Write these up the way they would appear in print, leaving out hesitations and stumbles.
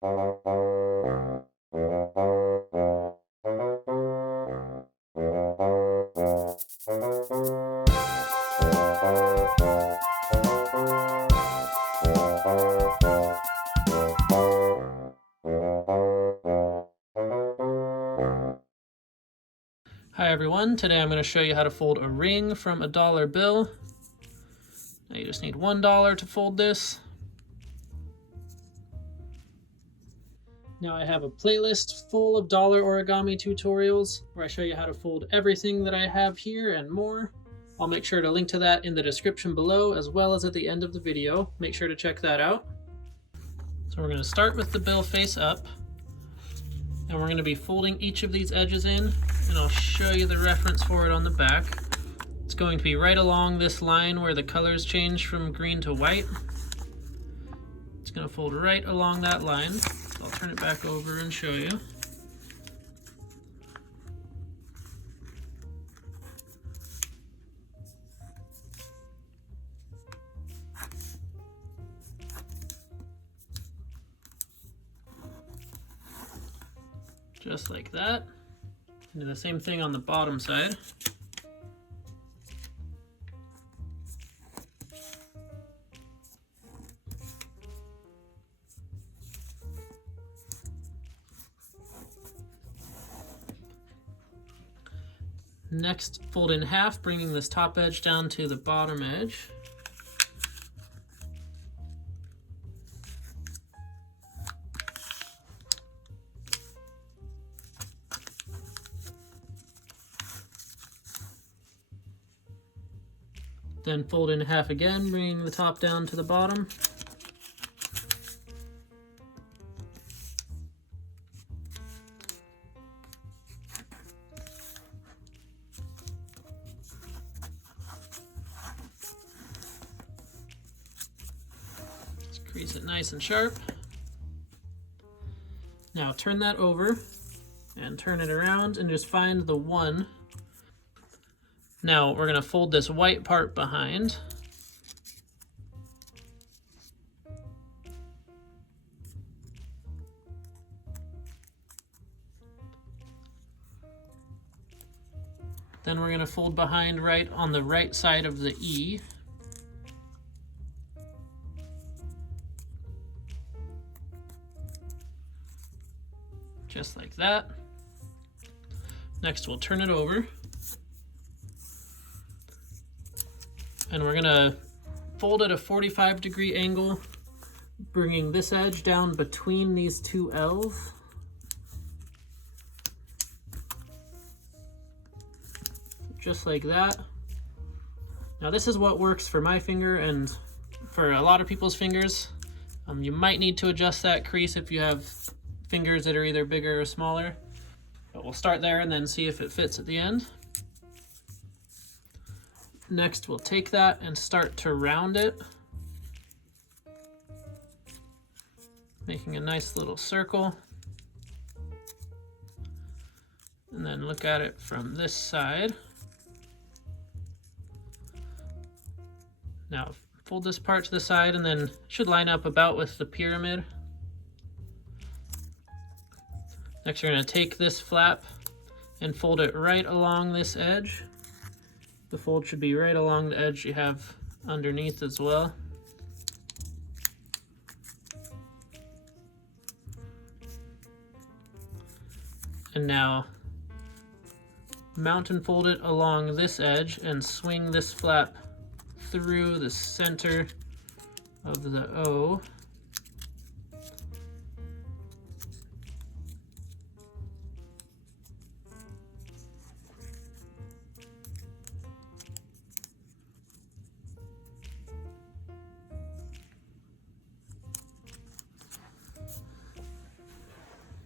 Hi everyone, today I'm going to show you how to fold a ring from a dollar bill. Now you just need $1 to fold this. Now I have a playlist full of dollar origami tutorials where I show you how to fold everything that I have here and more. I'll make sure to link to that in the description below as well as at the end of the video. Make sure to check that out. So we're going to start with the bill face up. And we're going to be folding each of these edges in, and I'll show you the reference for it on the back. It's going to be right along this line where the colors change from green to white. It's going to fold right along that line. So I'll turn it back over and show you. Just like that. And do the same thing on the bottom side. Next, fold in half, bringing this top edge down to the bottom edge. Then fold in half again, bringing the top down to the bottom. Just crease it nice and sharp. Now turn that over and turn it around and just find the one. Now we're going to fold this white part behind. Then we're going to fold behind right on the right side of the E. Just like that. Next we'll turn it over. And we're gonna fold at a 45-degree angle, bringing this edge down between these two L's. Just like that. Now this is what works for my finger and for a lot of people's fingers. You might need to adjust that crease if you have fingers that are either bigger or smaller. But we'll start there and then see if it fits at the end. Next, we'll take that and start to round it, making a nice little circle. And then look at it from this side. Now, fold this part to the side and then it should line up about with the pyramid. Next, you're going to take this flap and fold it right along this edge. The fold should be right along the edge you have underneath as well. And now mount and fold it along this edge and swing this flap through the center of the O.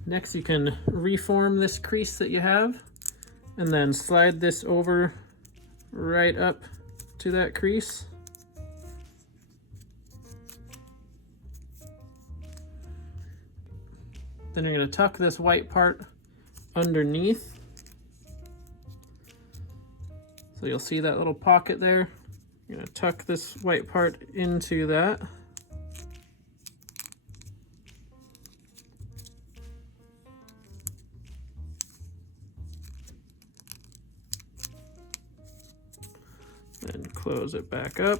Next, you can reform this crease that you have and then slide this over right up to that crease. Then you're going to tuck this white part underneath. So you'll see that little pocket there. You're going to tuck this white part into that. close it back up.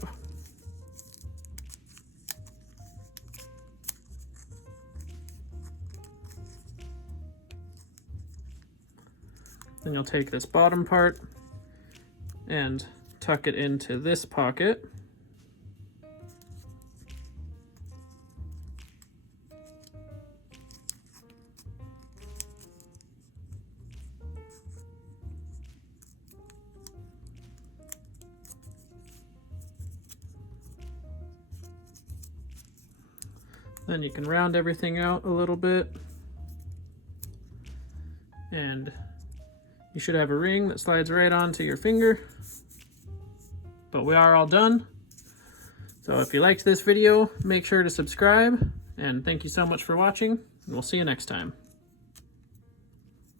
Then you'll take this bottom part and tuck it into this pocket. Then you can round everything out a little bit, and you should have a ring that slides right onto your finger. But we are all done. So if you liked this video, make sure to subscribe, and thank you so much for watching, and we'll see you next time.